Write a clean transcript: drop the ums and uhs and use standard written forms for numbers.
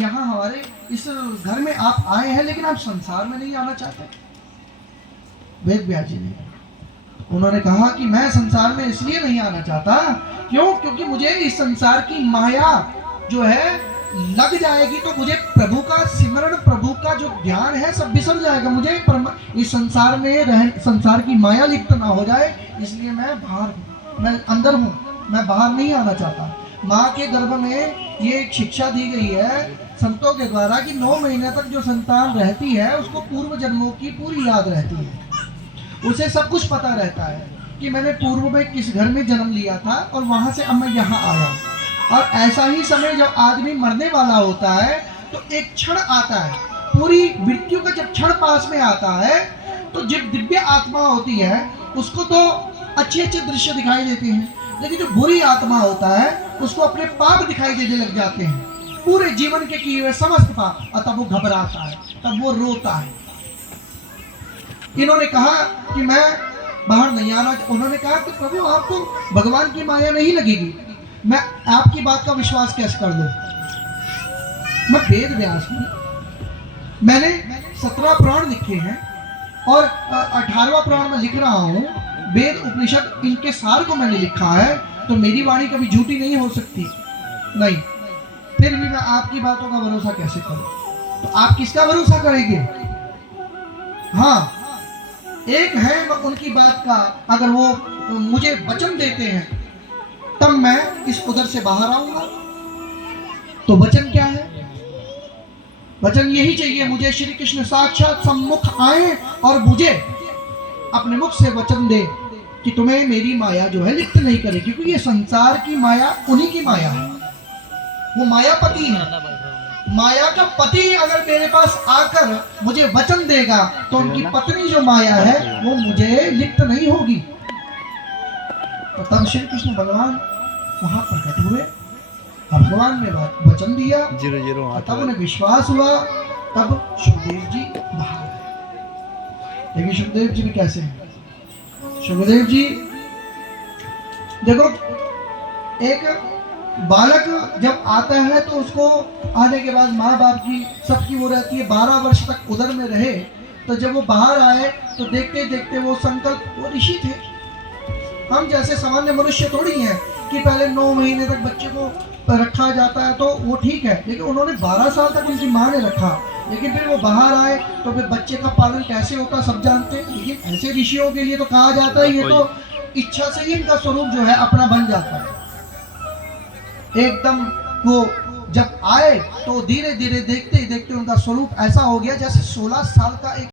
यहाँ हमारे इस घर में आप आए हैं, लेकिन आप संसार में नहीं आना चाहते? वेद व्यास जी ने उन्होंने कहा कि मैं संसार में इसलिए नहीं आना चाहता, क्यों? क्योंकि मुझे इस संसार की माया जो है लग जाएगी, तो मुझे प्रभु का सिमरण, प्रभु का जो ज्ञान है सब बिसर जाएगा। मुझे इस संसार में संसार की माया लिप्त ना हो जाए, इसलिए मैं बाहर हूँ, मैं अंदर हूँ, मैं बाहर नहीं आना चाहता। माँ के गर्भ में ये एक शिक्षा दी गई है संतों के द्वारा कि 9 महीने तक जो संतान रहती है उसको पूर्व जन्मों की पूरी याद रहती है, उसे सब कुछ पता रहता है कि मैंने पूर्व में किस घर में जन्म लिया था और वहां से अब मैं यहाँ आया। और ऐसा ही समय जब आदमी मरने वाला होता है तो एक क्षण आता है, पूरी मृत्यु का जब क्षण पास में आता है तो जब दिव्य आत्मा होती है उसको तो अच्छे अच्छे दृश्य दिखाई देते हैं, लेकिन जो बुरी आत्मा होता है उसको अपने पाप दिखाई देने लग जाते हैं, पूरे जीवन के किए हुए समस्त पाप। और तब वो घबराता है, तब वो रोता है। इन्होंने कहा कि मैं बाहर नहीं आना। उन्होंने कहा कि प्रभु आपको भगवान की माया नहीं लगेगी, मैं आपकी बात का विश्वास कैसे कर लूं? मैं वेद व्यास हूं, मैंने 17 पुराण लिखे हैं और 18वां पुराण में लिख रहा हूं। वेद उपनिषद इनके सार को मैंने लिखा है, तो मेरी वाणी कभी झूठी नहीं हो सकती। नहीं, फिर भी मैं आपकी बातों का भरोसा कैसे करूं? तो आप किसका भरोसा करेंगे? हाँ, एक है उनकी बात का, अगर वो मुझे वचन देते हैं तब मैं इस उधर से बाहर आऊंगा। तो वचन क्या है? वचन यही चाहिए मुझे, श्री कृष्ण साक्षात सम्मुख आए और मुझे अपने मुख से वचन दे कि तुम्हें मेरी माया जो है लिप्त नहीं करे, क्योंकि ये संसार की माया उन्हीं की माया है, वो मायापति है। माया का पति अगर मेरे पास आकर मुझे वचन देगा तो उनकी पत्नी जो माया है वो मुझे लिप्त नहीं होगी। तो तब श्री कृष्ण भगवान वहां प्रकट हुए, भगवान ने वचन दिया, तब उन्हें विश्वास हुआ, तब सुखदेव जी बाहर आए। लेकिन सुखदेव जी भी कैसे हैं? सुखदेव जी देखो, एक बालक जब आता है तो उसको आने के बाद माँ बाप की सबकी वो रहती है, 12 वर्ष तक उधर में रहे। तो जब वो बाहर आए तो देखते देखते वो संकल्प, वो ऋषि थे, हम जैसे सामान्य मनुष्य थोड़ी हैं कि पहले 9 महीने तक बच्चे को रखा जाता है तो वो ठीक है, लेकिन उन्होंने 12 साल तक उनकी माँ ने रखा। लेकिन फिर वो बाहर आए तो फिर बच्चे का पालन कैसे होता सब जानते हैं। लेकिन ऐसे ऋषियों के लिए तो कहा जाता है ये तो इच्छा से ही इनका स्वरूप जो है अपना बन जाता है। एकदम वो जब आए तो धीरे धीरे देखते देखते उनका स्वरूप ऐसा हो गया जैसे 16 साल का एक